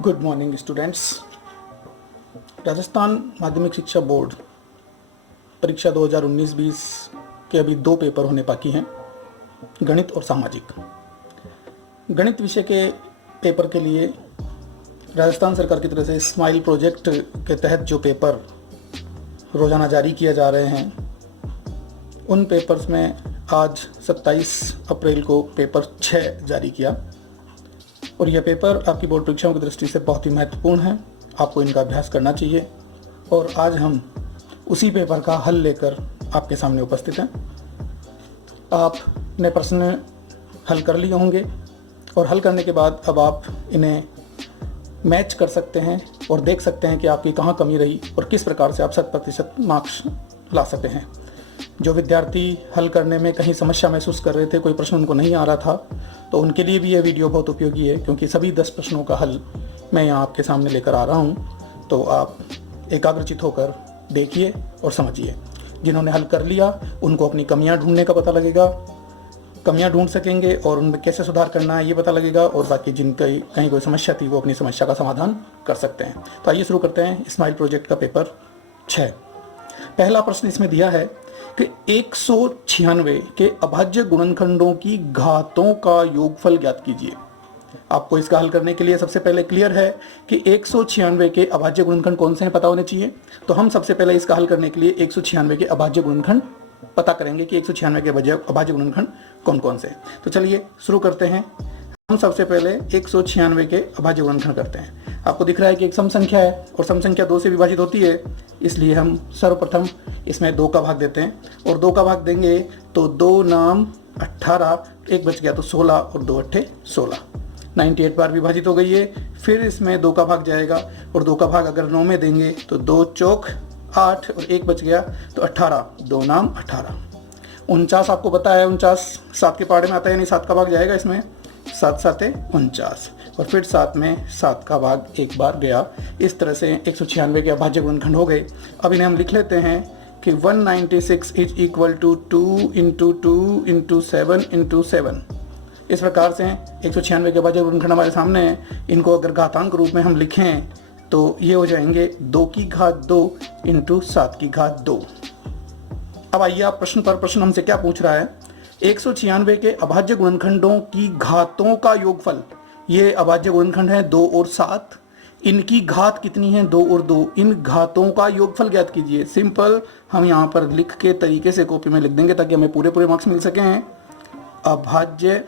Good morning students. Rajasthan माध्यमिक शिक्षा board परीक्षा 2019-20 के अभी 2 पेपर होने बाकी हैं, गणित और सामाजिक। गणित विषय के पेपर के लिए राजस्थान सरकार की तरफ से स्माइल प्रोजेक्ट के तहत जो पेपर रोज़ाना जारी किए जा रहे हैं, उन पेपर्स में आज 27 अप्रैल को पेपर 6 जारी किया और यह पेपर आपकी बोर्ड परीक्षाओं की दृष्टि से बहुत ही महत्वपूर्ण है। आपको इनका अभ्यास करना चाहिए और आज हम उसी पेपर का हल लेकर आपके सामने उपस्थित हैं। आपने प्रश्न हल कर लिए होंगे और हल करने के बाद अब आप इन्हें मैच कर सकते हैं और देख सकते हैं कि आपकी कहाँ कमी रही और किस प्रकार से आप 100% मार्क्स ला सकते हैं। जो विद्यार्थी हल करने में कहीं समस्या महसूस कर रहे थे, कोई प्रश्न उनको नहीं आ रहा था, तो उनके लिए भी यह वीडियो बहुत उपयोगी है, क्योंकि सभी 10 प्रश्नों का हल मैं यहाँ आपके सामने लेकर आ रहा हूँ। तो आप एकाग्रचित होकर देखिए और समझिए। जिन्होंने हल कर लिया उनको अपनी कमियाँ ढूंढने का पता लगेगा, कमियाँ ढूंढ सकेंगे और उनमें कैसे सुधार करना है ये पता लगेगा, और बाकी जिनकी कहीं कोई समस्या थी वो अपनी समस्या का समाधान कर सकते हैं। तो आइए शुरू करते हैं स्माइल प्रोजेक्ट का पेपर 6। पहला प्रश्न इसमें दिया है कि 196 के अभाज्य गुणनखंडों की घातों का योगफल ज्ञात कीजिए। आपको इसका हल करने के लिए सबसे पहले क्लियर है कि 196 के अभाज्य गुणनखंड कौन से हैं पता होने चाहिए। तो हम सबसे पहले इसका हल करने के लिए 196 के अभाज्य गुणनखंड पता करेंगे कि 196 के अभाज्य गुणनखंड कौन कौन से हैं। तो चलिए शुरू करते हैं। हम सबसे पहले 196 के अभाज्य गुणनखंड करते हैं। आपको दिख रहा है कि एक सम संख्या है और सम संख्या 2 से विभाजित होती है, इसलिए हम सर्वप्रथम इसमें 2 का भाग देते हैं और 2 का भाग देंगे तो 2 नाम 18, 1 बच गया तो 16 और 2 अट्ठे 16, 98 बार विभाजित हो गई है। फिर इसमें 2 का भाग जाएगा और 2 का भाग अगर 9 में देंगे तो 2 चौक 8 और 1 बच गया तो 18, 2 नाम 18। 49 आपको पता है, 49 7 के पहाड़े में आता है, यानी 7 का भाग जाएगा इसमें, 7 7 49 और फिर 7 में 7 का भाग एक बार गया। इस तरह से 196 के अभाज्य गुणनखंड हो गए। अब इन्हें हम लिख लेते हैं कि 196 is equal to 2 into 2 into 7 into 7। इस प्रकार से 196 के अभाज्य गुणनखंड हमारे सामने हैं। इनको अगर घातांक रूप में हम लिखें तो ये हो जाएंगे 2 की घात 2 इंटू 7 की घात 2। अब आइए आप प्रश्न पर प्रश्न हमसे क्या पूछ रहा है। 196 के अभाज्य गुणनखंडों की घातों का योगफल, ये अभाज्य गुणनखंड है 2 और 7, इनकी घात कितनी है 2 और 2, इन घातों का योगफल ज्ञात कीजिए। सिंपल हम यहाँ पर लिख के तरीके से कॉपी में लिख देंगे ताकि हमें पूरे मार्क्स मिल सके हैं। अभाज्य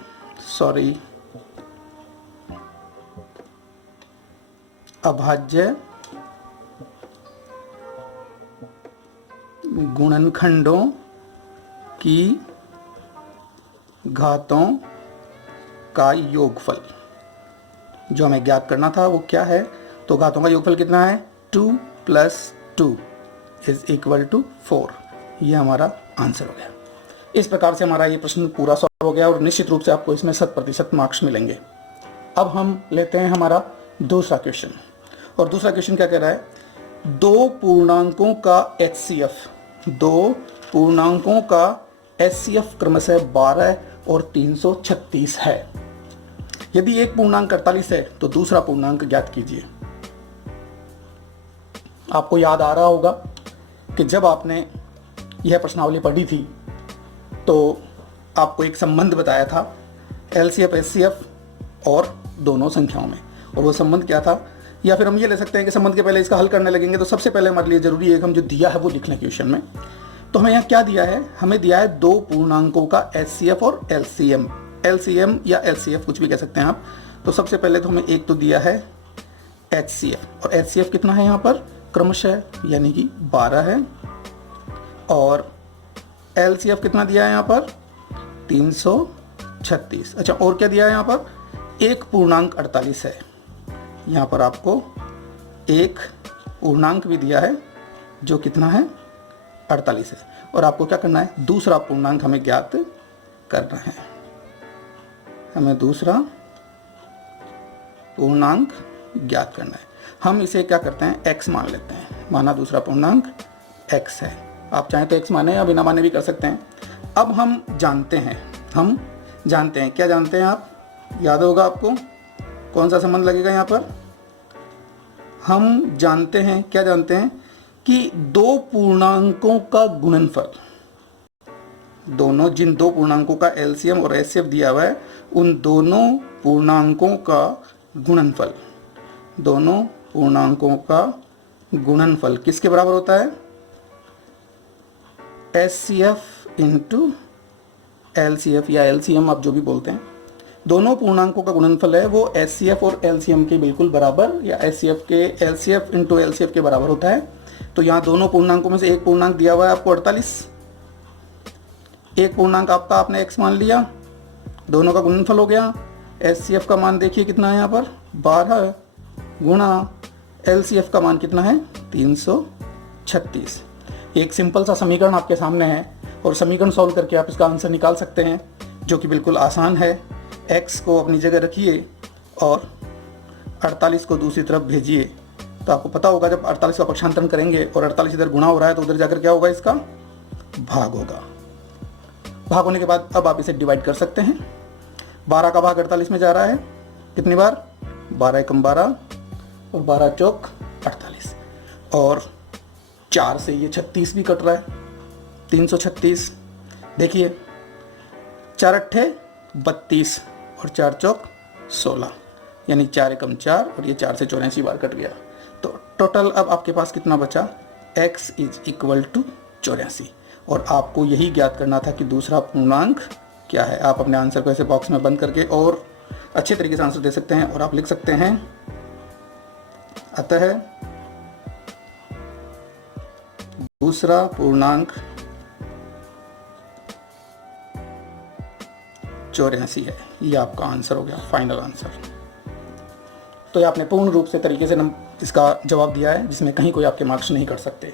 गुणनखंडों की घातों का योगफल जो हमें ज्ञात करना था वो क्या है। तो घातों का योगफल कितना है, 2 + 2 इज इक्वल टू 4। ये हमारा आंसर हो गया। इस प्रकार से हमारा ये प्रश्न पूरा सॉल्व हो गया और निश्चित रूप से आपको इसमें 100% मार्क्स मिलेंगे। अब हम लेते हैं हमारा दूसरा क्वेश्चन, और दूसरा क्वेश्चन क्या कह रहा है, 2 पूर्णांकों का HCF, 2 पूर्णांकों का HCF क्रमशः 12 और 336 है। यदि एक पूर्णांक 48 है तो दूसरा पूर्णांक ज्ञात कीजिए। आपको याद आ रहा होगा कि जब आपने यह प्रश्नावली पढ़ी थी तो आपको एक संबंध बताया था LCF HCF और दोनों संख्याओं में, और वो संबंध क्या था, या फिर हम ये ले सकते हैं कि संबंध के पहले इसका हल करने लगेंगे तो सबसे पहले हमारे लिए जरूरी है कि हम जो दिया है वो लिख लें क्वेश्चन में। तो हमें यहाँ क्या दिया है, हमें दिया है 2 पूर्णांकों का HCF और LCM या LCF कुछ भी कह सकते हैं आप। तो सबसे पहले तो हमें एक तो दिया है HCF, और HCF कितना है यहाँ पर क्रमशः, यानी कि 12 है, और LCF कितना दिया है यहाँ पर 336। अच्छा, और क्या दिया है यहाँ पर, एक पूर्णांक 48 है। यहाँ पर आपको एक पूर्णांक भी दिया है जो कितना है 48 है, और आपको क्या करना है, दूसरा पूर्णांक हमें ज्ञात करना है। हमें दूसरा पूर्णांक ज्ञात करना है। हम इसे क्या करते हैं, x मान लेते हैं। माना दूसरा पूर्णांक x है। आप चाहें तो x माने या बिना माने भी कर सकते हैं। अब हम जानते हैं क्या जानते हैं आप, याद होगा आपको कौन सा संबंध लगेगा यहाँ पर, हम जानते हैं, क्या जानते हैं कि दो पूर्णांकों का गुणनफल, दोनों जिन दो पूर्णांकों का एलसीएम और एचसीएफ दिया हुआ है उन दोनों पूर्णांकों का गुणनफल, दोनों पूर्णांकों का गुणनफल किसके बराबर होता है? एचसीएफ इंटू एलसीएफ या एलसीएम आप जो भी बोलते हैं। दोनों पूर्णांकों का गुणनफल है वो एचसीएफ और एलसीएम के बिल्कुल बराबर या एचसीएफ के एलसीएफ इंटू एलसीएफ के बराबर होता है। तो यहाँ दोनों पूर्णांकों में से एक पूर्णांक दिया हुआ है आपको 48, एक पूर्णांक आपका आपने x मान लिया, दोनों का गुणनफल हो गया। एचसीएफ का मान देखिए कितना है यहाँ पर 12 गुणा एलसीएफ का मान कितना है 336। एक सिंपल सा समीकरण आपके सामने है और समीकरण सॉल्व करके आप इसका आंसर निकाल सकते हैं जो कि बिल्कुल आसान है। x को अपनी जगह रखिए और 48 को दूसरी तरफ भेजिए तो आपको पता होगा जब 48 का पक्षांतरण करेंगे और 48 इधर गुणा हो रहा है तो उधर जाकर क्या होगा, इसका भाग होगा। भाग होने के बाद अब आप इसे डिवाइड कर सकते हैं। 12 का भाग 48 में जा रहा है कितनी बार, 12 एकम 12 और 12 चौक 48 और 4 से ये 36 भी कट रहा है 336। देखिए 4 अट्ठे 32 और 4 चौक 16 यानी 4 एकम 4 और ये 4 से 84 बार कट गया। तो टोटल अब आपके पास कितना बचा, x इज इक्वल टू 84। और आपको यही ज्ञात करना था कि दूसरा पूर्णांक क्या है। आप अपने आंसर को ऐसे बॉक्स में बंद करके और अच्छे तरीके से आंसर दे सकते हैं और आप लिख सकते हैं अतः दूसरा पूर्णांक 84 है। ये आपका आंसर हो गया, फाइनल आंसर। तो ये आपने पूर्ण रूप से तरीके से इसका जवाब दिया है जिसमें कहीं कोई आपके मार्क्स नहीं कट सकते।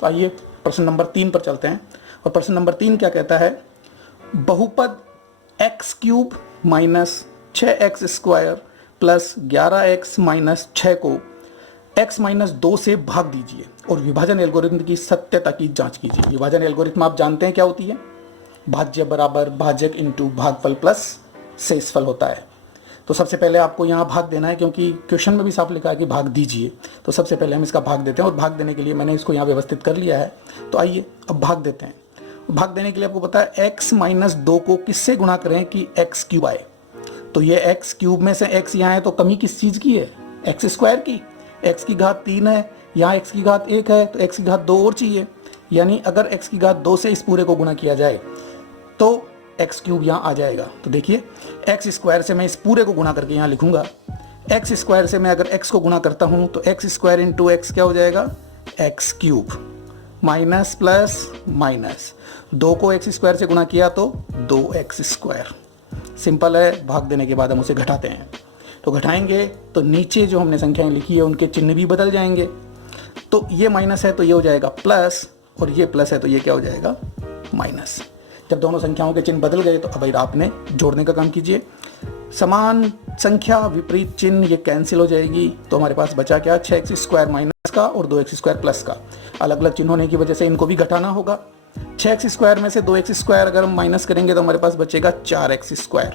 तो आइए प्रश्न नंबर 3 पर चलते हैं। और प्रश्न नंबर 3 क्या कहता है, बहुपद x cube minus 6x square plus 11x minus 6 को x माइनस 2 से भाग दीजिए और विभाजन एल्गोरिथम की सत्यता की जांच कीजिए। विभाजन एल्गोरिथम आप जानते हैं क्या होती है, भाज्य बराबर भाजक इंटू भागफल प्लस शेषफल होता है। तो सबसे पहले आपको यहाँ भाग देना है क्योंकि क्वेश्चन में भी साफ लिखा है कि भाग दीजिए। तो सबसे पहले हम इसका भाग देते हैं और भाग देने के लिए मैंने इसको यहाँ व्यवस्थित कर लिया है। तो आइए अब भाग देते हैं। भाग देने के लिए आपको पता है x माइनस 2 को किससे गुणा करें कि x क्यूब आए। तो ये x क्यूब में से x यहाँ है तो कमी किस चीज़ की है, x स्क्वायर की। x की घात 3 है, यहाँ x की घात 1 है तो x की घात 2 और चाहिए। यानी अगर x की घात 2 से इस पूरे को गुणा किया जाए तो एक्स क्यूब यहाँ आ जाएगा। तो देखिए एक्स स्क्वायर से मैं इस पूरे को गुणा करके यहाँ लिखूंगा। एक्स स्क्वायर से मैं अगर एक्स को गुणा करता हूँ तो एक्स स्क्वायर इंटू एक्स क्या हो जाएगा, x cube minus plus minus 2 को एक्स स्क्वायर से गुणा किया तो 2x स्क्वायर। सिंपल है, भाग देने के बाद हम उसे घटाते हैं। तो घटाएंगे तो नीचे जो हमने संख्याएं लिखी है उनके चिन्ह भी बदल जाएंगे। तो ये माइनस है तो ये हो जाएगा प्लस और ये प्लस है तो ये क्या हो जाएगा माइनस। जब दोनों संख्याओं के चिन्ह बदल गए तो अब आपने जोड़ने का काम कीजिए। समान संख्या विपरीत चिन्ह ये कैंसिल हो जाएगी तो हमारे पास बचा क्या, 6x स्क्वायर माइनस का और 2x स्क्वायर प्लस का। अलग अलग चिन्ह होने की वजह से इनको भी घटाना होगा। 6x स्क्वायर में से 2x स्क्वायर अगर हम माइनस करेंगे तो हमारे पास बचेगा 4x स्क्वायर।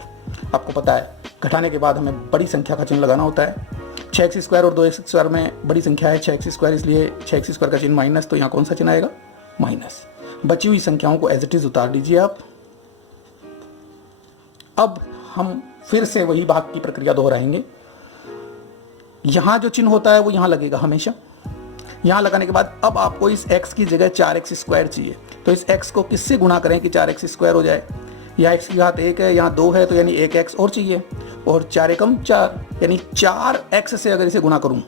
आपको पता है घटाने के बाद हमें बड़ी संख्या का चिन्ह लगाना होता है। 6x स्क्वायर और 2x स्क्वायर में बड़ी संख्या है 6x स्क्वायर, इसलिए 6x स्क्वायर का चिन्ह माइनस, तो यहाँ कौन सा चिन्ह आएगा, माइनस। बची हुई संख्याओं को एज इट इज उतार दीजिए आप। अब हम फिर से वही भाग की प्रक्रिया दोहराएंगे। यहां जो चिन्ह होता है वो यहां लगेगा हमेशा। यहां लगाने के बाद अब आपको इस x की जगह 4x स्क्वायर चाहिए। तो इस x को किससे गुणा करें कि 4x स्क्वायर हो जाए। यहाँ x की घात 1 है, यहाँ 2 है तो यानी 1x और चाहिए और 4 एकम 4 यानी 4x से अगर इसे गुणा करूं,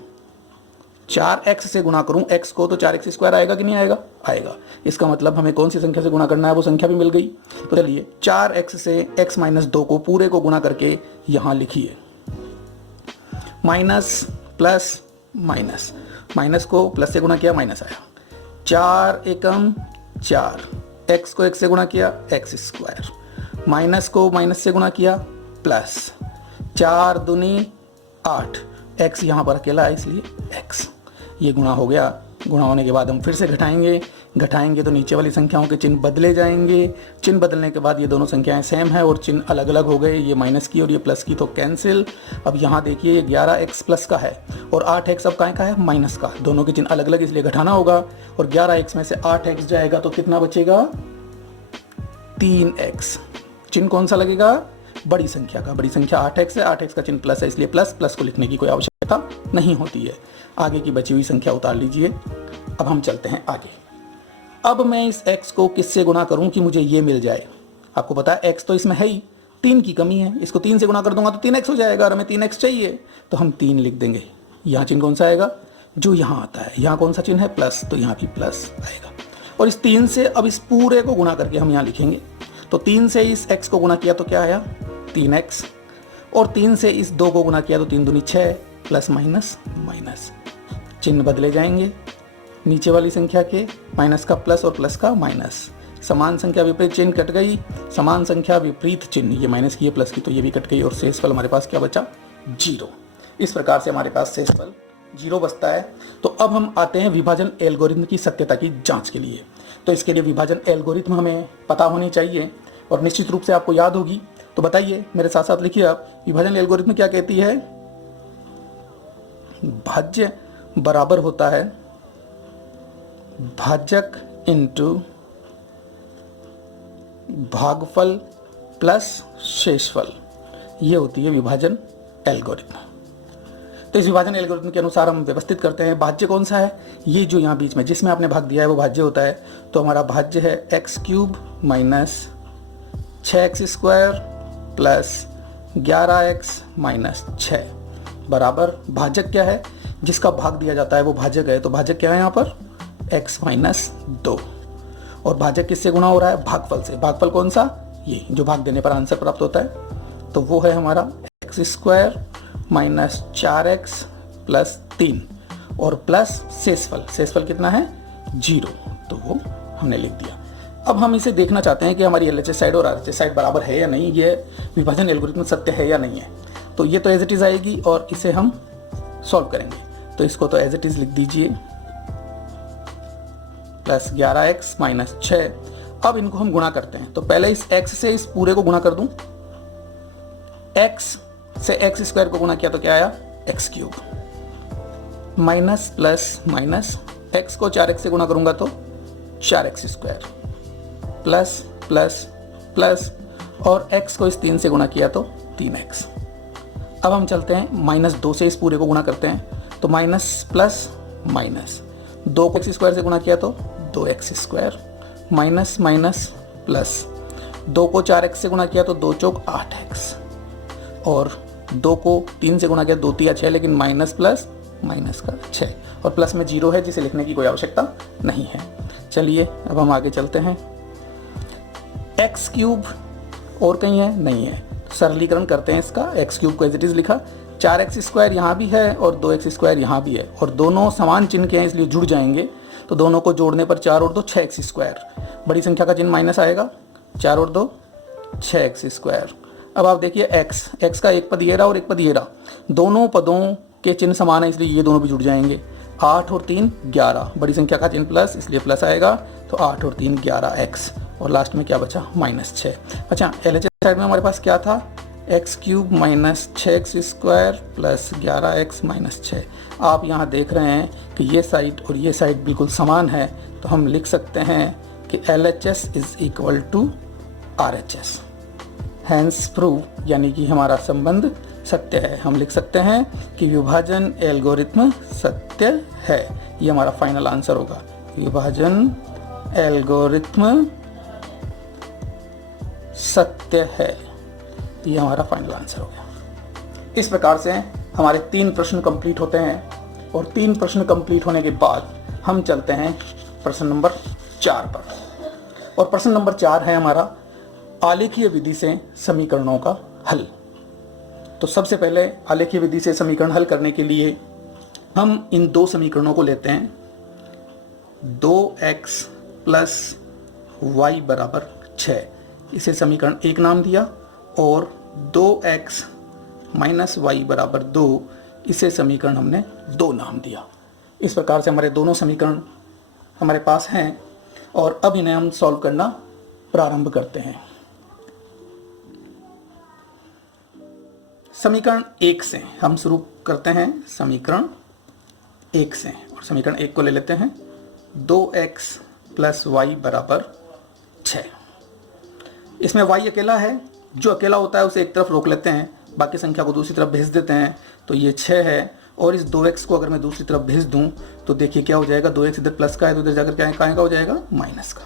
4x से गुणा करूं x को तो 4x स्क्वायर आएगा कि नहीं आएगा, आएगा। इसका मतलब हमें कौन सी संख्या से गुणा करना है वो संख्या भी मिल गई। तो चलिए 4x से x माइनस 2 को पूरे को गुणा करके यहां लिखिए। माइनस प्लस माइनस, माइनस को प्लस से गुणा किया माइनस आया। 4 एकम 4, x को x से गुणा किया x स्क्वायर, माइनस को माइनस से गुणा किया प्लस, 4 दूनी 8, x यहाँ पर अकेला है इसलिए x। ये गुणा हो गया। गुणा होने के बाद हम फिर से घटाएंगे घटाएंगे तो नीचे वाली संख्याओं के चिन्ह बदले जाएंगे। चिन्ह बदलने के बाद ये दोनों संख्याएं सेम है और चिन्ह अलग अलग हो गए, ये माइनस की और ये प्लस की, तो कैंसिल। अब यहाँ देखिए ये 11x प्लस का है और 8x अब काय का है, माइनस का। दोनों के चिन्ह अलग अलग इसलिए घटाना होगा और 11x में से 8x जाएगा तो कितना बचेगा, 3x। चिन्ह कौन सा लगेगा, बड़ी संख्या का। बड़ी संख्या 8x है, 8x का चिन्ह प्लस है इसलिए प्लस, प्लस को लिखने की कोई आवश्यकता नहीं होती है। आगे की बची हुई संख्या उतार लीजिए। अब हम चलते हैं आगे। अब मैं इस x को किससे गुणा करूं कि मुझे ये मिल जाए। आपको पता है x तो इसमें है ही, 3 की कमी है, इसको 3 से गुणा कर दूंगा तो 3x हो जाएगा और हमें 3x चाहिए तो हम 3 लिख देंगे। यहाँ चिन्ह कौन सा आएगा, जो यहाँ आता है। यहाँ कौन सा चिन्ह है, प्लस, तो यहाँ भी प्लस आएगा। और इस 3 से अब इस पूरे को गुणा करके हम यहाँ लिखेंगे। तो 3 से इस x को गुणा किया तो क्या आया, 3x, और 3 से इस 2 को गुणा किया तो 3 दूनी 6, प्लस माइनस माइनस। चिन्ह बदले जाएंगे नीचे वाली संख्या के, माइनस का प्लस और प्लस का माइनस। समान संख्या विपरीत चिन्ह कट गई, समान संख्या विपरीत चिन्ह, ये माइनस की, ये प्लस की, तो ये भी कट गई और शेषफल हमारे पास क्या बचा, 0। इस प्रकार से हमारे पास शेषफल 0 बचता है। तो अब हम आते हैं विभाजन एल्गोरिथम की सत्यता की जांच के लिए। तो इसके लिए विभाजन एल्गोरिथम हमें पता होनी चाहिए और निश्चित रूप से आपको याद होगी। तो बताइए, मेरे साथ साथ लिखिए आप, विभाजन एल्गोरिथम क्या कहती है, भाज्य बराबर होता है भाजक इंटू भागफल प्लस शेषफल। ये होती है विभाजन एल्गोरिथम। तो इस विभाजन एल्गोरिथम के अनुसार हम व्यवस्थित करते हैं। भाज्य कौन सा है, ये जो यहाँ बीच में जिसमें आपने भाग दिया है वो भाज्य होता है। तो हमारा भाज्य है x³ minus 6x² plus 11x minus 6 बराबर, भाजक क्या है, जिसका भाग दिया जाता है वो भाजक है। तो भाजक क्या है यहाँ पर, x माइनस 2। और भाजक किससे गुणा हो रहा है, भागफल से। भागफल कौन सा, ये जो भाग देने पर आंसर प्राप्त होता है। तो वो है हमारा x² माइनस 4x प्लस 3 और प्लस शेषफल। शेषफल कितना है, 0, तो वो हमने लिख दिया। अब हम इसे देखना चाहते हैं कि हमारी LHS साइड और RHS साइड बराबर है या नहीं, ये विभाजन एल्गोरिथम सत्य है या नहीं है। तो ये तो एज इट इज़ आएगी और इसे हम सॉल्व करेंगे। तो इसको तो एज इट इज़ लिख दीजिए, प्लस 11x माइनस 6। अब इनको हम गुणा करते हैं। तो पहले इस x से इस पूरे को गुणा कर दूं। x से x² को गुणा किया तो क्या आया, x³ minus plus minus, x को 4x से गुणा करूंगा तो 4x² प्लस प्लस प्लस, और x को इस 3 से गुणा किया तो 3x। अब हम चलते हैं -2 से इस पूरे को गुणा करते हैं। तो माइनस प्लस माइनस, 2 को x² से गुणा किया तो 2x² माइनस माइनस प्लस, 2 को 4x से गुणा किया तो 2 चौक 8x, और 2 को 3 से गुणा किया 2 तिया 6, लेकिन माइनस प्लस माइनस का 6 और प्लस में 0 है जिसे लिखने की कोई आवश्यकता नहीं है। चलिए अब हम आगे चलते हैं। x³ और कहीं है, नहीं है, सरलीकरण करते हैं इसका। x³ को एज इट इज़ लिखा, 4x² यहाँ भी है और 2x² यहाँ भी है, और दोनों समान चिन्ह के हैं इसलिए जुड़ जाएंगे। तो दोनों को जोड़ने पर 4 और 2 6x², बड़ी संख्या का चिन्ह माइनस आएगा, 4 और 2 6x²। अब आप देखिए x का एक पद ये रहा और एक पद ये रहा, दोनों पदों के चिन्ह समान है इसलिए ये दोनों भी जुड़ जाएंगे। 8 और 3 11, बड़ी संख्या का चिन्ह प्लस इसलिए प्लस आएगा, तो 8 और 3 11x, और लास्ट में क्या बचा, -6। अच्छा, LHS साइड में हमारे पास क्या था, x³ minus 6x² plus 11x minus 6। आप यहाँ देख रहे हैं कि ये साइड और ये साइड बिल्कुल समान है, तो हम लिख सकते हैं कि LHS is equal to RHS, hence prove, यानी कि हमारा संबंध सत्य है। हम लिख सकते हैं कि विभाजन एल्गोरिथम सत्य है। ये हमारा फाइनल आंसर होगा, विभाजन एल्गोरिथम सत्य है। ये हमारा फाइनल आंसर हो गया। इस प्रकार से हमारे 3 प्रश्न कंप्लीट होते हैं, और 3 प्रश्न कंप्लीट होने के बाद हम चलते हैं प्रश्न नंबर 4 पर। और प्रश्न नंबर 4 है हमारा आलेखीय विधि से समीकरणों का हल। तो सबसे पहले आलेखीय विधि से समीकरण हल करने के लिए हम इन 2 समीकरणों को लेते हैं। 2x प्लस y बराबर 6, इसे समीकरण 1 नाम दिया, और 2x माइनस y बराबर 2, इसे समीकरण हमने 2 नाम दिया। इस प्रकार से हमारे दोनों समीकरण हमारे पास हैं। और अब इन्हें हम सॉल्व करना प्रारंभ करते हैं। समीकरण 1 से हम शुरू करते हैं, समीकरण 1 से, और समीकरण 1 को ले लेते हैं 2x + y = 6। इसमें y अकेला है, जो अकेला होता है उसे एक तरफ रोक लेते हैं, बाकी संख्या को दूसरी तरफ भेज देते हैं, तो ये 6 है। और इस 2x को अगर मैं दूसरी तरफ भेज दूं तो देखिए क्या हो जाएगा, 2x इधर प्लस का है तो इधर जाकर क्या कहाँ का हो जाएगा, माइनस का।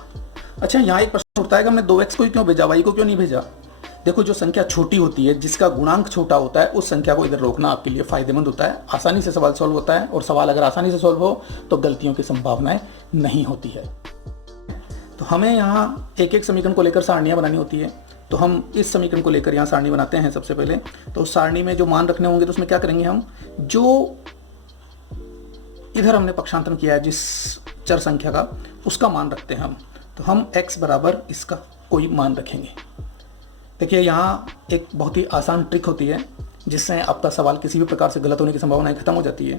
अच्छा, यहाँ एक प्रश्न उठता है कि हमने 2x को ही क्यों भेजा, y को क्यों नहीं भेजा। देखो, जो संख्या छोटी होती है, जिसका गुणांक छोटा होता है, उस संख्या को इधर रोकना आपके लिए फायदेमंद होता है। आसानी से सवाल सॉल्व होता है, और सवाल अगर आसानी से सॉल्व हो तो गलतियों की संभावनाएं नहीं होती है। तो हमें यहाँ एक एक समीकरण को लेकर सारणियाँ बनानी होती है। तो हम इस समीकरण को लेकर यहाँ सारणी बनाते हैं। सबसे पहले तो सारणी में जो मान रखने होंगे तो उसमें क्या करेंगे, हम जो इधर हमने पक्षांतरण किया है जिस चर संख्या का, उसका मान रखते हैं हम। तो हम x बराबर इसका कोई मान रखेंगे। देखिए, यहाँ एक बहुत ही आसान ट्रिक होती है जिससे आपका सवाल किसी भी प्रकार से गलत होने की संभावनाएं खत्म हो जाती है।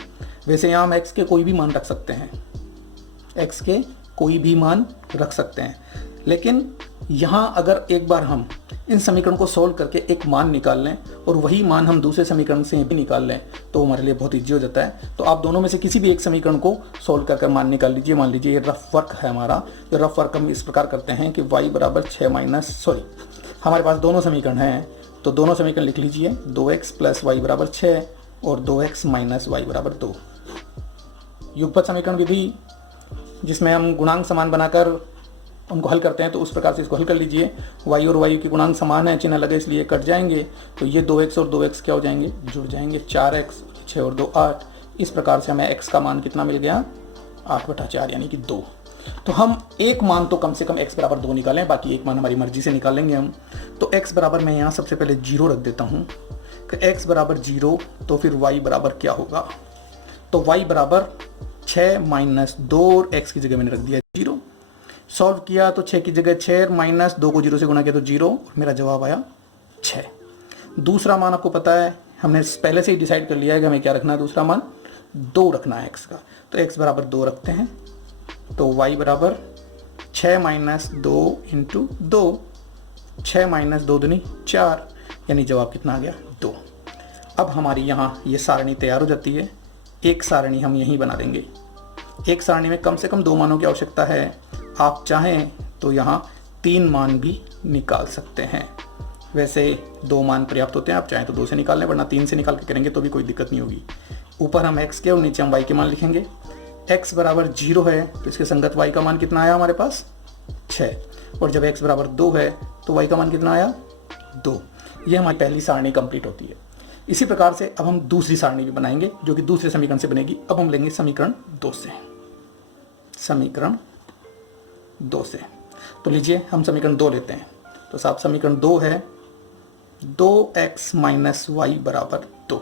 वैसे यहाँ हम x के कोई भी मान रख सकते हैं, x के कोई भी मान रख सकते हैं, लेकिन यहाँ अगर एक बार हम इन समीकरण को सोल्व करके एक मान निकाल लें और वही मान हम दूसरे समीकरण से भी निकाल लें तो हमारे लिए बहुत ईजी हो जाता है। तो आप दोनों में से किसी भी एक समीकरण को सोल्व कर मान निकाल लीजिए। मान लीजिए ये रफ वर्क है हमारा। ये रफ वर्क हम इस प्रकार करते हैं कि y = 6 हमारे पास दोनों समीकरण हैं, तो दोनों समीकरण लिख लीजिए, 2x + y = 6 और 2x - y = 2। युगपत समीकरण विधि जिसमें हम गुणांक समान बनाकर उनको हल करते हैं, तो उस प्रकार से इसको हल कर लीजिए। y और y के गुणांक समान है, चिन्ह लगे इसलिए कट जाएंगे, तो ये 2x और 2x क्या हो जाएंगे, जुड़ जाएंगे। 4x, 6 और 2 8। इस प्रकार से हमें x का मान कितना मिल गया, 8/4 यानी कि 2। तो हम एक मान तो कम से कम x = 2 निकालें, बाकी एक मान हमारी मर्जी से निकालेंगे हम। तो x बराबर मैं यहाँ सबसे पहले 0 रख देता हूँ कि x = 0, तो फिर y बराबर क्या होगा, तो y बराबर 6 - 2 और x की जगह मैंने रख दिया 0। सॉल्व किया तो 6 की जगह 6 माइनस 2 को 0 से गुणा किया तो 0, और मेरा जवाब आया 6। दूसरा मान आपको पता है, हमने पहले से ही डिसाइड कर लिया है कि हमें क्या रखना है, दूसरा मान 2 रखना है x का। तो x बराबर 2 रखते हैं, तो y बराबर 6 - 2 × 2, 6 - 2 दूनी 4, यानी जवाब कितना आ गया, 2। अब हमारी यहाँ ये सारणी तैयार हो जाती है। एक सारणी हम यहीं बना देंगे। एक सारणी में कम से कम 2 मानों की आवश्यकता है। आप चाहें तो यहाँ 3 मान भी निकाल सकते हैं। वैसे 2 मान पर्याप्त होते हैं, आप चाहें तो 2 से निकाल लें, वरना 3 से निकाल के करेंगे तो भी कोई दिक्कत नहीं होगी। ऊपर हम x के और नीचे हम y के मान लिखेंगे। x बराबर 0 है तो इसके संगत y का मान कितना आया हमारे पास, 6। और जब x बराबर 2 है तो y का मान कितना आया, 2। ये हमारी पहली सारणी कंप्लीट होती है। इसी प्रकार से अब हम दूसरी सारणी भी बनाएंगे जो कि दूसरे समीकरण से बनेगी। अब हम लेंगे समीकरण 2 से, समीकरण 2 से। तो लीजिए हम समीकरण 2 लेते हैं। तो साहब समीकरण 2 है 2x - y = 2।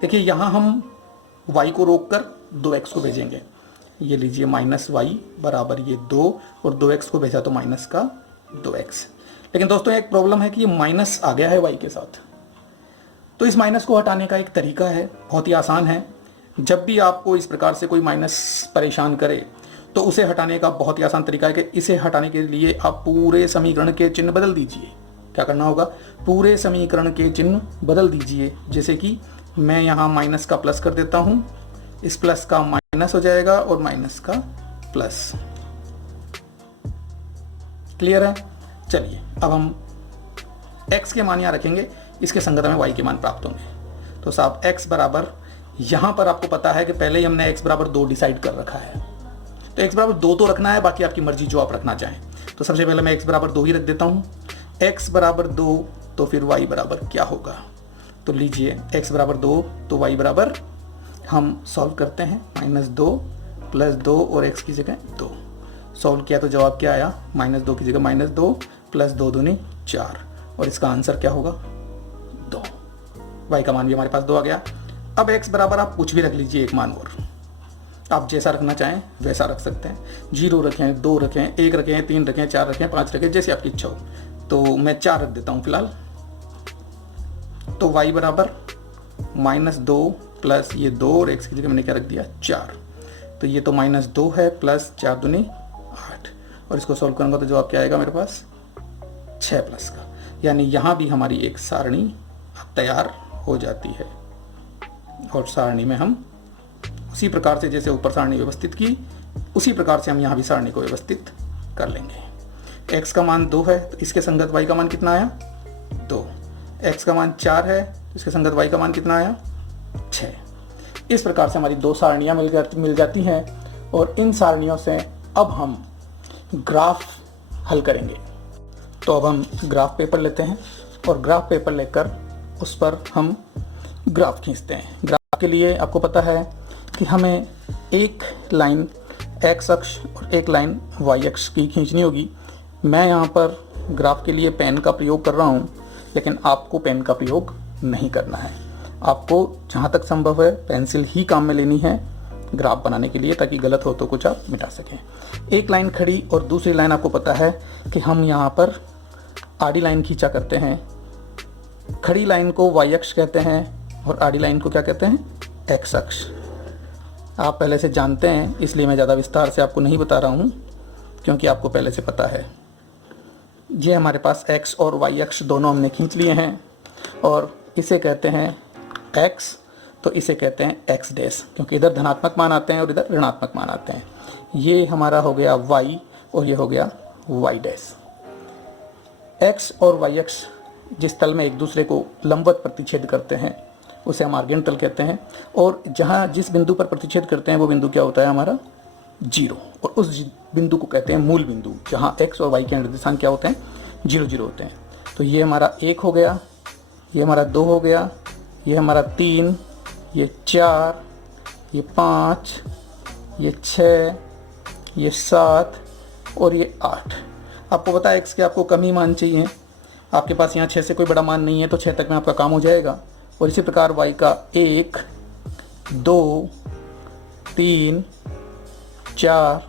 देखिए यहाँ हम y को रोक कर 2x को भेजेंगे। ये लीजिए -y बराबर ये 2 और 2x को भेजा तो माइनस का 2x। लेकिन दोस्तों एक प्रॉब्लम है कि ये माइनस आ गया है y के साथ। तो इस माइनस को हटाने का एक तरीका है, बहुत ही आसान है। जब भी आपको इस प्रकार से कोई माइनस परेशान करे तो उसे हटाने का बहुत ही आसान तरीका है कि इसे हटाने के लिए आप पूरे समीकरण के चिन्ह बदल दीजिए। क्या करना होगा, पूरे समीकरण के चिन्ह बदल दीजिए। जैसे कि मैं यहाँ माइनस का प्लस कर देता हूँ, इस प्लस का माइनस हो जाएगा और माइनस का प्लस। क्लियर है। चलिए अब हम x के मान यहाँ रखेंगे, इसके संगत में y के मान प्राप्त होंगे। तो साहब x बराबर, यहाँ पर आपको पता है कि पहले ही हमने x बराबर 2 डिसाइड कर रखा है, तो x बराबर 2 तो रखना है, बाकी आपकी मर्जी जो आप रखना चाहें। तो सबसे पहले मैं x बराबर 2 ही रख देता हूँ। x बराबर 2 तो फिर y बराबर क्या होगा, तो लीजिए x बराबर 2 तो y बराबर, हम सॉल्व करते हैं, -2 + 2 और x की जगह 2। सॉल्व किया तो जवाब क्या आया, -2 की जगह -2 + 2 दूनी 4, और इसका आंसर क्या होगा, 2। y का मान भी हमारे पास 2 आ गया। अब x बराबर आप कुछ भी रख लीजिए, एक मान और, आप जैसा रखना चाहें वैसा रख सकते हैं। 0 रखें, 2 रखें, 1 रखें, 3 रखें, 4 रखें, 5 रखें, जैसी आपकी इच्छा हो। तो मैं 4 रख देता हूँ फिलहाल। तो y बराबर -2 + ये 2 और x की जगह मैंने क्या रख दिया, 4। तो ये तो -2 है, +4 दूनी 8। और इसको सॉल्व करूँगा तो जवाब क्या आएगा मेरे पास 6 प्लस का। यानी यहाँ भी हमारी एक सारणी तैयार हो जाती है और सारणी में हम उसी प्रकार से जैसे ऊपर सारणी व्यवस्थित की उसी प्रकार से हम यहाँ भी सारणी को व्यवस्थित कर लेंगे। x का मान 2 है तो इसके संगत y का मान कितना आया 2। x का मान 4 है तो इसके संगत y का मान कितना आया 6। इस प्रकार से हमारी 2 सारणियाँ मिल जाती हैं और इन सारणियों से अब हम ग्राफ हल करेंगे। तो अब हम ग्राफ पेपर लेते हैं और ग्राफ पेपर लेकर उस पर हम ग्राफ खींचते हैं। ग्राफ के लिए आपको पता है कि हमें एक लाइन x अक्ष और एक लाइन y अक्ष की खींचनी होगी। मैं यहाँ पर ग्राफ के लिए पेन का प्रयोग कर रहा हूँ, लेकिन आपको पेन का प्रयोग नहीं करना है। आपको जहाँ तक संभव है पेंसिल ही काम में लेनी है ग्राफ बनाने के लिए, ताकि गलत हो तो कुछ आप मिटा सकें। एक लाइन खड़ी और दूसरी लाइन आपको पता है कि हम यहाँ पर आड़ी लाइन खींचा करते हैं। खड़ी लाइन को y अक्ष कहते हैं और आड़ी लाइन को क्या कहते हैं x अक्ष। आप पहले से जानते हैं, इसलिए मैं ज़्यादा विस्तार से आपको नहीं बता रहा हूँ, क्योंकि आपको पहले से पता है। ये हमारे पास x और y अक्ष दोनों हमने खींच लिए हैं और इसे कहते हैं x, तो इसे कहते हैं x डैश, क्योंकि इधर धनात्मक मान आते हैं और इधर ऋणात्मक मान आते हैं। ये हमारा हो गया y और ये हो गया y डैश। x और y अक्ष जिस तल में एक दूसरे को लंबवत प्रतिच्छेद करते हैं उसे हम आर्गेन तल कहते हैं, और जहाँ जिस बिंदु पर प्रतिच्छेद करते हैं वो बिंदु क्या होता है हमारा 0, और उस बिंदु को कहते हैं मूल बिंदु, जहाँ x और y के निर्देशांक क्या होते हैं 0 0 होते हैं। तो ये हमारा 1 हो गया, ये हमारा 2 हो गया, ये हमारा 3, ये 4, ये 5, ये 6, ये 7 और ये 8। आपको पता है x के आपको कम ही मान चाहिए, आपके पास यहाँ 6 से कोई बड़ा मान नहीं है, तो 6 तक में आपका काम हो जाएगा। और इसी प्रकार y का 1, 2, 3, 4,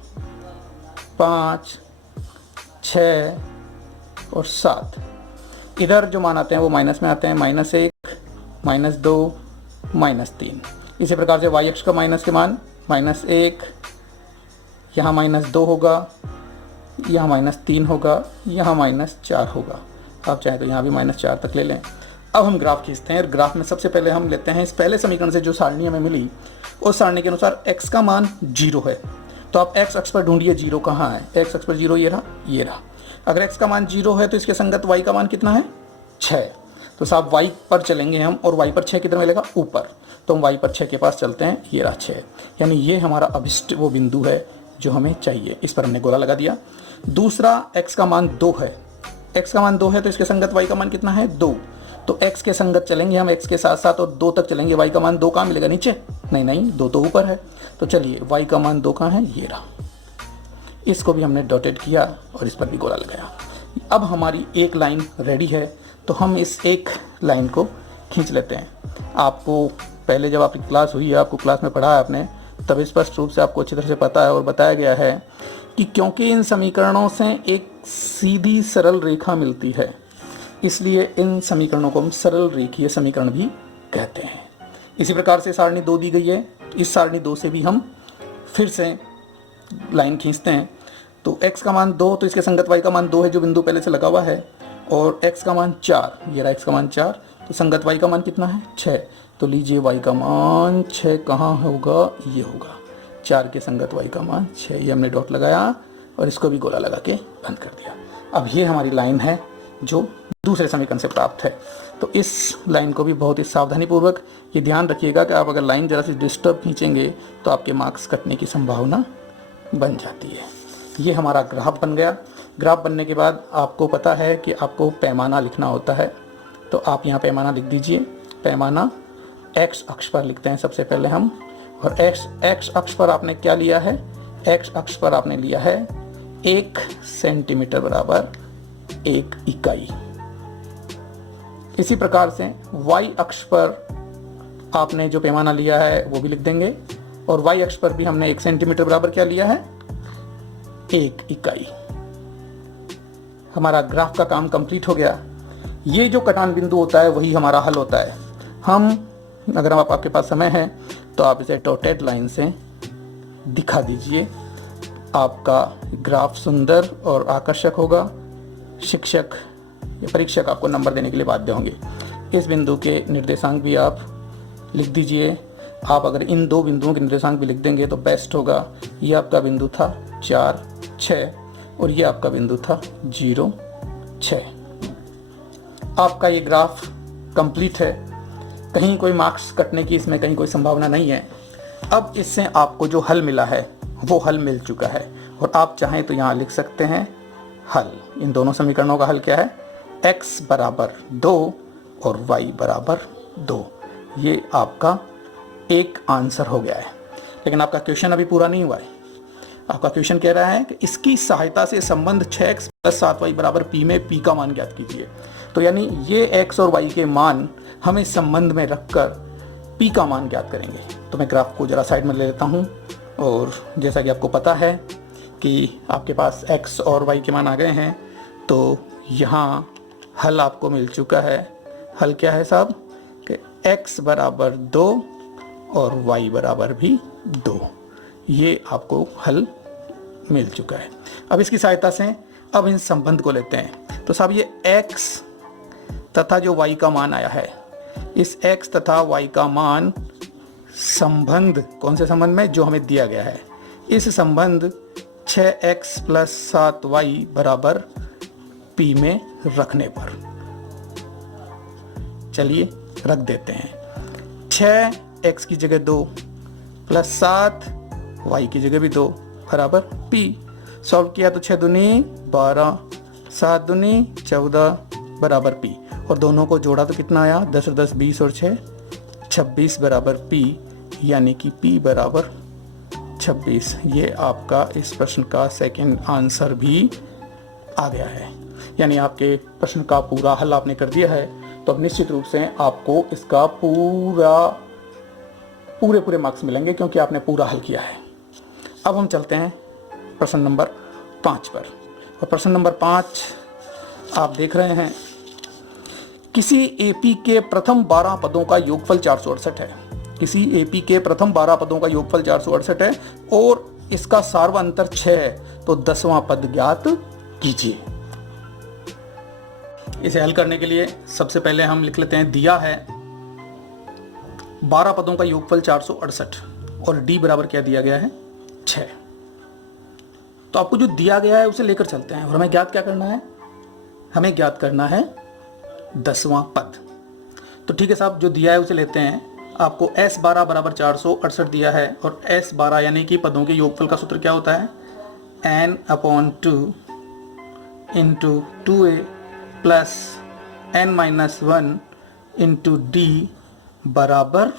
5, 6 और 7। इधर जो मान आते हैं वो माइनस में आते हैं, -1, -2, -3। इसी प्रकार से y अक्ष का माइनस के मान -1, यहाँ -2 होगा, यहाँ -3 होगा, यहाँ -4 होगा। आप चाहें तो यहाँ भी -4 तक ले लें। अब हम ग्राफ खींचते हैं। ग्राफ में सबसे पहले हम लेते हैं इस पहले समीकरण से जो सारणी हमें मिली, उस सारणी के अनुसार x का मान 0 है। तो आप x अक्ष पर ढूंढिए 0 कहाँ है। x अक्ष पर 0 ये रहा, ये रहा। अगर x का मान 0 है तो इसके संगत y का मान कितना है 6। तो साहब y पर चलेंगे हम, और y पर 6 किधर मिलेगा ऊपर, तो हम y पर 6 के पास चलते हैं, ये रहा 6। यानी ये हमारा अभिष्ट वो बिंदु है जो हमें चाहिए। इस पर हमने गोला लगा दिया। दूसरा x का मान 2 है, x का मान 2 है तो इसके संगत y का मान कितना है 2। तो x के संगत चलेंगे हम, x के साथ साथ और 2 तक चलेंगे। y का मान 2 कहाँ मिलेगा नीचे, नहीं 2 तो ऊपर है। तो चलिए y का मान 2 कहाँ है, ये रहा। इसको भी हमने डॉटेड किया और इस पर भी गोला लगाया। अब हमारी एक लाइन रेडी है, तो हम इस एक लाइन को खींच लेते हैं। आपको पहले जब आपकी क्लास हुई है, आपको क्लास में पढ़ा है आपने, तब स्पष्ट रूप से आपको अच्छी तरह से पता है और बताया गया है कि क्योंकि इन समीकरणों से एक सीधी सरल रेखा मिलती है, इसलिए इन समीकरणों को हम सरल रेखीय समीकरण भी कहते हैं। इसी प्रकार से सारणी 2 दी गई है, इस सारणी 2 से भी हम फिर से लाइन खींचते हैं। तो x का मान 2, तो इसके संगत y का मान 2 है जो बिंदु पहले से लगा हुआ है, और x का मान 4, ये रहा x का मान 4, तो संगत y का मान कितना है 6। तो लीजिए y का मान 6 कहाँ होगा, ये होगा 4 के संगत y का मान 6। ये हमने डॉट लगाया और इसको भी गोला लगा के बंद कर दिया। अब ये हमारी लाइन है जो दूसरे समीकरण से प्राप्त है। तो इस लाइन को भी बहुत ही सावधानीपूर्वक ये ध्यान रखिएगा कि आप अगर लाइन ज़रा सी डिस्टर्ब खींचेंगे तो आपके मार्क्स कटने की संभावना बन जाती है। ये हमारा ग्राफ बन गया। ग्राफ बनने के बाद आपको पता है कि आपको पैमाना लिखना होता है, तो आप यहाँ पैमाना लिख दीजिए। पैमाना x अक्ष पर लिखते हैं सबसे पहले हम, और x अक्ष पर आपने क्या लिया है, x अक्ष पर आपने लिया है 1 सेंटीमीटर बराबर 1 इकाई। इसी प्रकार से y अक्ष पर आपने जो पैमाना लिया है वो भी लिख देंगे, और y अक्ष पर भी हमने 1 सेंटीमीटर बराबर क्या लिया है 1 इकाई। हमारा ग्राफ का काम कंप्लीट हो गया। ये जो कटान बिंदु होता है वही हमारा हल होता है। अगर आपके पास समय है तो आप इसे डॉटेड लाइन से दिखा दीजिए। आपका ग्राफ सुंदर और आकर्षक होगा। शिक्षक या परीक्षक आपको नंबर देने के लिए बाध्य होंगे। इस बिंदु के निर्देशांक भी आप लिख दीजिए। आप अगर इन दो बिंदुओं के निर्देशांक भी लिख देंगे तो बेस्ट होगा। ये आपका बिंदु था 4, 6 और ये आपका बिंदु था 0, 6। आपका ये ग्राफ कंप्लीट है। कहीं कोई मार्क्स कटने की इसमें कहीं कोई संभावना नहीं है। अब इससे आपको जो हल मिला है वो हल मिल चुका है और आप चाहें तो यहाँ लिख सकते हैं हल। इन दोनों समीकरणों का हल क्या है? x बराबर 2 और y बराबर 2। ये आपका एक आंसर हो गया है। लेकिन आपका क्वेश्चन अभी पूरा नहीं हुआ है। आपका क्वेश्चन कह रहा है कि इसकी सहायता से संबंध 6x + 7y बराबर p में p का मान ज्ञात कीजिए। तो यानी ये x और y के मान हम इस संबंध में रखकर p का मान ज्ञात करेंगे। तो मैं ग्राफ को जरा साइड में ले लेता हूँ और जैसा कि आपको पता है कि आपके पास x और y के मान आ गए हैं, तो यहाँ हल आपको मिल चुका है। हल क्या है साहब? कि x बराबर 2 और y बराबर भी 2। ये आपको हल मिल चुका है। अब इसकी सहायता से अब इन संबंध को लेते हैं। तो साहब ये x तथा जो y का मान आया है, इस x तथा y का मान संबंध, कौन से संबंध में? जो हमें दिया गया है। इस संबंध 6x + 7y बराबर p में रखने पर, चलिए रख देते हैं। 6x की जगह 2 + 7 y की जगह भी 2 बराबर p। सॉल्व किया तो 6 दूनी 12, 7 दूनी 14 बराबर p। और दोनों को जोड़ा तो कितना आया? 10 और 10 20 और 6 26 बराबर p, यानी कि p बराबर 26। ये आपका इस प्रश्न का सेकंड आंसर भी आ गया है। यानी आपके प्रश्न का पूरा हल आपने कर दिया है। तो अब निश्चित रूप से आपको इसका पूरे मार्क्स मिलेंगे क्योंकि आपने पूरा हल किया है। अब हम चलते हैं प्रश्न नंबर 5 पर। और प्रश्न नंबर 5 आप देख रहे हैं, किसी एपी के प्रथम 12 पदों का योगफल 468 है। किसी एपी के प्रथम 12 पदों का योगफल 468 है और इसका सार्वअंतर 6 है। तो 10वां पद ज्ञात कीजिए। इसे हल करने के लिए सबसे पहले हम लिख लेते हैं, दिया है 12 पदों का योगफल 468 और d बराबर क्या दिया गया है? 6। तो आपको जो दिया गया है उसे लेकर चलते हैं और हमें ज्ञात क्या करना है? हमें ज्ञात करना है 10वां पद। तो ठीक है साहब, जो दिया है उसे लेते हैं। आपको S12 बराबर 468 दिया है और S12 यानी कि पदों के योगफल का सूत्र क्या होता है? n/2 × 2a + n-1 × d बराबर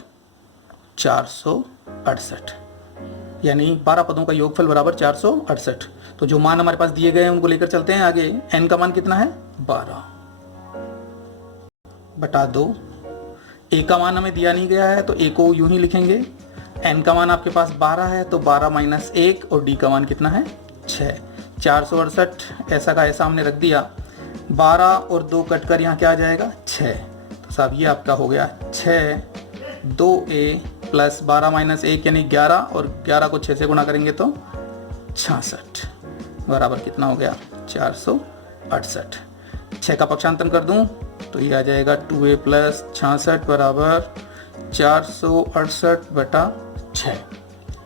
468। यानी 12 पदों का योगफल बराबर 468। तो जो मान हमारे पास दिए गए हैं उनको लेकर चलते हैं आगे। n का मान कितना है? 12 बटा 2। a का मान हमें दिया नहीं गया है तो a को यूं ही लिखेंगे। n का मान आपके पास 12 है तो 12 - 1 और d का मान कितना है? 6। 468 ऐसा का ऐसा हमने रख दिया। 12 और 2 कटकर यहाँ क्या आ जाएगा? 6। तो साहब ये आपका हो गया 6 2a + 12 - 1 यानी 11 और 11 को 6 से गुणा करेंगे तो 66 बराबर कितना हो गया? 468। 6 का पक्षांतरण कर दूं तो ये आ जाएगा 2a + 66 बराबर 468 बटा 6।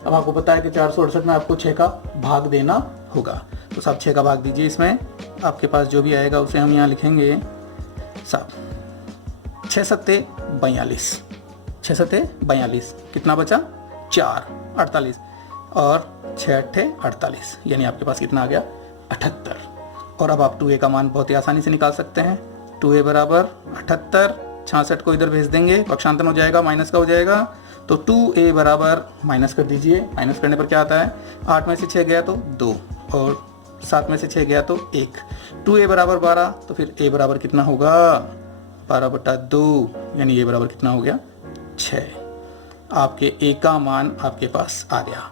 अब आपको पता है कि 468 में आपको 6 का भाग देना होगा। तो साहब 6 का भाग दीजिए इसमें। आपके पास जो भी आएगा उसे हम यहाँ लिखेंगे साहब 6 सत्ते 42। 6 सत्ते 42 कितना बचा? 4 48 और 6 अट्ठे 48 यानी आपके पास कितना आ गया? 78। और अब आप 2a का मान बहुत ही आसानी से निकाल सकते हैं। 2a बराबर 78। 66 को इधर भेज देंगे, पक्षांतरण हो जाएगा, माइनस का हो जाएगा। तो 2a बराबर माइनस कर दीजिए। माइनस करने पर क्या आता है? 8 में से 6 गया तो 2 और 7 में से 6 गया तो 1। 2a बराबर 12 तो फिर a बराबर कितना होगा? 12 बटा 2 यानी a बराबर कितना हो गया? 6। आपके a का मान आपके पास आ गया।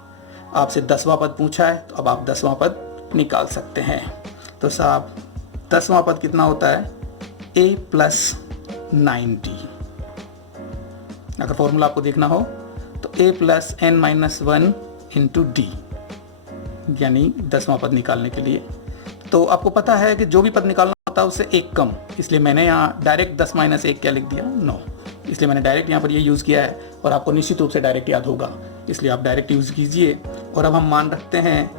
आपसे 10वां पद पूछा है तो अब आप 10वां पद निकाल सकते हैं। तो साहब 10वां पद कितना होता है? a + 9d। अगर फॉर्मूला आपको देखना हो तो a + n - 1 × d यानी 10वां पद निकालने के लिए। तो आपको पता है कि जो भी पद निकालना होता है उससे एक कम, इसलिए मैंने यहाँ डायरेक्ट 10 - 1 क्या लिख दिया, 9। इसलिए मैंने डायरेक्ट यहाँ पर ये यूज़ किया है और आपको निश्चित रूप से डायरेक्ट याद होगा, इसलिए आप डायरेक्ट यूज़ कीजिए। और अब हम मान रखते हैं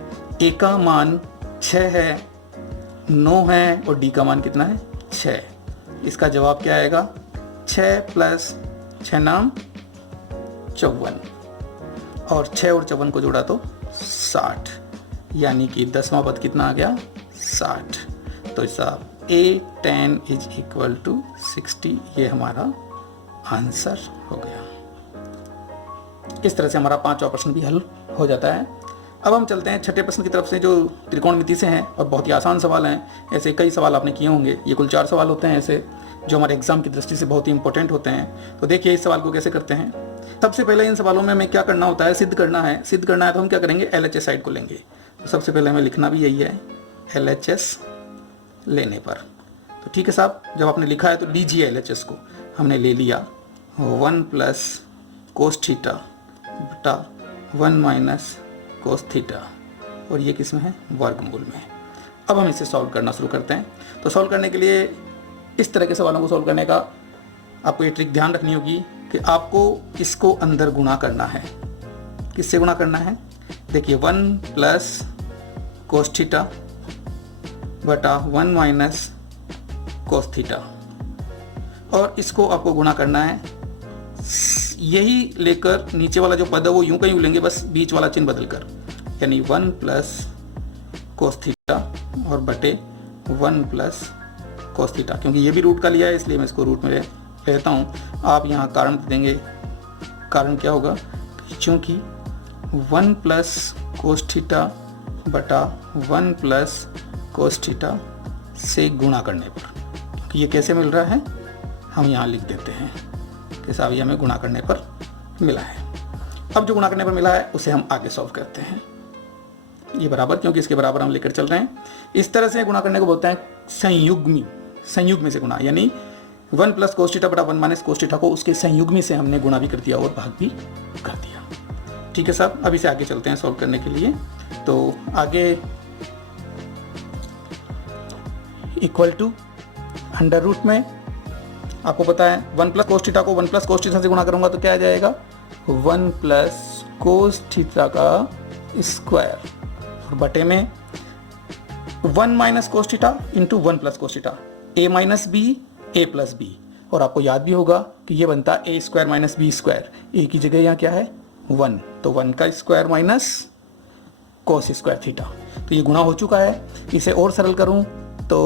ए का मान 6 है, 9 है और डी का मान कितना है, 6। इसका जवाब क्या आएगा, 6 + 6 नाम 54 और 6 और 54 को जोड़ा तो 60, यानी कि 10वां पद कितना आ गया, 60। तो इसका A10 = 60, ये हमारा आंसर हो गया। इस तरह से हमारा 5वां प्रश्न भी हल हो जाता है। अब हम चलते हैं छठे प्रश्न की तरफ से, जो त्रिकोणमिति से हैं और बहुत ही आसान सवाल हैं। ऐसे कई सवाल आपने किए होंगे, ये कुल 4 सवाल होते हैं ऐसे जो हमारे एग्जाम की दृष्टि से बहुत ही इंपॉर्टेंट होते हैं। तो देखिए इस सवाल को कैसे करते हैं। सबसे पहले इन सवालों में हमें क्या करना होता है, सिद्ध करना है। सिद्ध करना है तो हम क्या करेंगे, LHS साइड को लेंगे। तो सबसे पहले हमें लिखना भी यही है, LHS लेने पर। तो ठीक है साहब, जब आपने लिखा है तो लीजिए LHS को। हमने ले लिया 1 + cos θ बटा 1 - cos θ, और ये किस में है, वर्गमूल में। अब हम इसे सॉल्व करना शुरू करते हैं। तो सॉल्व करने के लिए इस तरह के सवालों को सॉल्व करने का आपको ये ट्रिक ध्यान रखनी होगी कि आपको इसको अंदर गुणा करना है। किससे गुणा करना है, देखिए 1 + cos θ बटा 1 - cos θ, और इसको आपको गुणा करना है। यही लेकर नीचे वाला जो पद है वो यूं कहीं लेंगे, बस बीच वाला चिन्ह बदलकर, यानी 1 + cos θ और बटे 1 + cos θ। क्योंकि ये भी रूट का लिया है इसलिए मैं इसको रूट में लेता हूँ। आप यहाँ कारण देंगे, कारण क्या होगा, क्योंकि 1 + cos θ बटा 1 + cos θ से गुणा करने पर, क्योंकि ये कैसे मिल रहा है, हम यहाँ लिख देते हैं कि साहब ये हमें गुणा करने पर मिला है। अब जो गुणा करने पर मिला है उसे हम आगे सॉल्व करते हैं। ये बराबर, क्योंकि इसके बराबर हम लेकर चल रहे हैं। इस तरह से गुणा करने को बोलते हैं संयुग्मी, संयुग्मी से गुणा, यानी 1 + cos θ बटा 1 - cos θ को उसके संयुग्मी से हमने गुणा भी कर दिया और भाग भी कर दिया। ठीक है साहब, अब इसे आगे चलते हैं सॉल्व करने के लिए। तो आगे इक्वल टू अंडर रूट में आपको पता है 1 + cos θ को 1 + cos θ से गुणा करूंगा तो क्या आ जाएगा, 1 + cos θ का स्क्वायर और बटे में 1 - cos θ × 1 + cos θ, a - b a + b। और आपको याद भी होगा कि ये बनता है a² - b²। a की जगह यहाँ क्या है, 1, तो 1 का स्क्वायर माइनस cos² θ। तो ये गुणा हो चुका है। इसे और सरल करूँ तो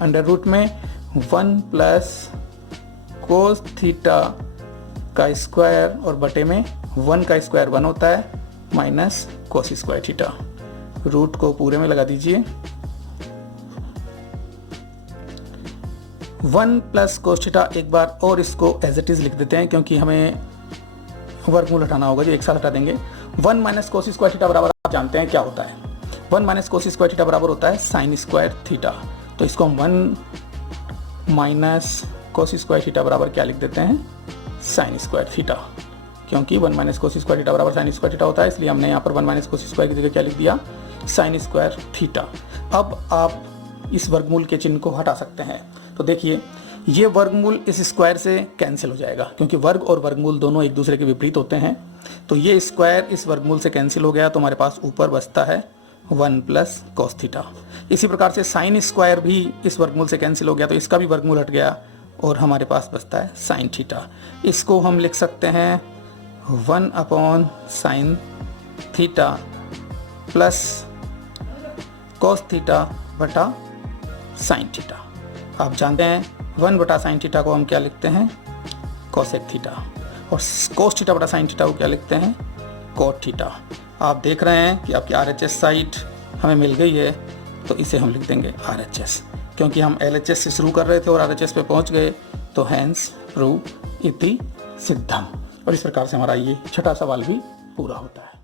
अंडर रूट में 1 + cos θ का स्क्वायर और बटे में 1 का स्क्वायर 1 होता है माइनस cos² θ। रूट को पूरे में लगा दीजिए। 1 + cos θ, एक बार और इसको एज इट इज लिख देते हैं क्योंकि हमें वर्गमूल हटाना होगा, जो एक साथ हटा देंगे। 1 - cos² θ बराबर आप जानते हैं क्या होता है, 1 - cos² θ बराबर होता है sin² θ। तो इसको हम 1 - cos² θ बराबर क्या लिख देते हैं, sin² θ, क्योंकि 1 - cos² θ बराबर sin² θ होता है, इसलिए हमने यहाँ पर 1 - cos² की जगह क्या लिख दिया, sin² θ। अब आप इस वर्गमूल के चिन्ह को हटा सकते हैं। तो देखिए ये वर्गमूल इस स्क्वायर से कैंसिल हो जाएगा, क्योंकि वर्ग और वर्गमूल दोनों एक दूसरे के विपरीत होते हैं। तो ये स्क्वायर इस वर्गमूल से कैंसिल हो गया, तो हमारे पास ऊपर बचता है 1 + cos θ। इसी प्रकार से sin² भी इस वर्गमूल से कैंसिल हो गया, तो इसका भी वर्गमूल हट गया और हमारे पास बचता है sin θ। इसको हम लिख सकते हैं 1/sin θ प्लस cos θ बटा sin θ। आप जानते हैं 1/sin θ को हम क्या लिखते हैं, cosec θ, और cos θ बटा sin θ को क्या लिखते हैं, cot θ। आप देख रहे हैं कि आपकी RHS साइट हमें मिल गई है, तो इसे हम लिख देंगे RHS, क्योंकि हम LHS से शुरू कर रहे थे और RHS पे पहुंच गए, तो हैंस प्रूव इति सिद्धम। और इस प्रकार से हमारा ये छठा सवाल भी पूरा होता है।